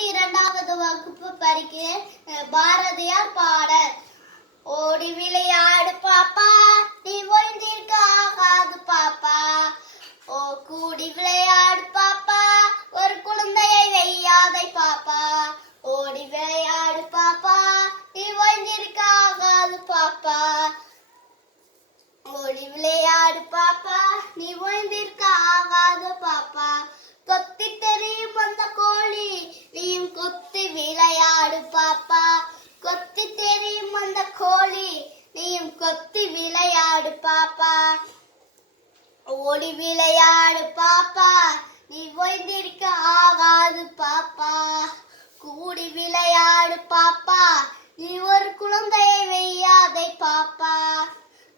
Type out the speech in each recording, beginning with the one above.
இரண்டாவது வகுப்பு படிக்கிறேன். பாரதியார் பாடல். பாடு பாப்பா. கொத்தி தெரியும் அந்த கோழி. நீயும் கொத்தி விளையாடு பாப்பா. ஓடி விளையாடு பாப்பா. நீ ஓய்ந்திருக்க ஆகாது பாப்பா. கூடி விளையாடு பாப்பா. நீ ஒரு குழந்தையை வெய்யாதை பாப்பா.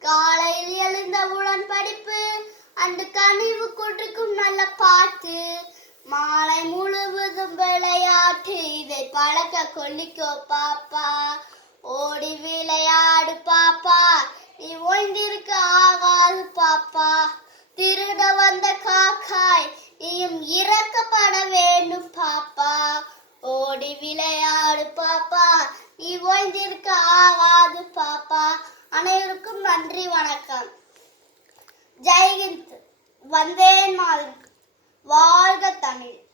காலையில் எழுந்தவுடன் படிப்பு அந்த கனிவு கொண்டிருக்கும் நல்ல பாட்டு. மாலை முழுவதும் விளை பழக்க கொல்லிக்கோ பாப்பா. ஓடி விளையாடு பாப்பா. நீ ஓய்ந்திருக்க ஆகாது பாப்பா. திருட வந்த காக்காய் நீயும் இறக்கப்பட வேண்டும் பாப்பா. ஓடி விளையாடு பாப்பா. நீ ஓய்ந்திருக்க ஆகாது பாப்பா. அனைவருக்கும் நன்றி வணக்கம். ஜெய்ஹிந்த். வந்தேன் மாதிரி. வாழ்க தமிழ்.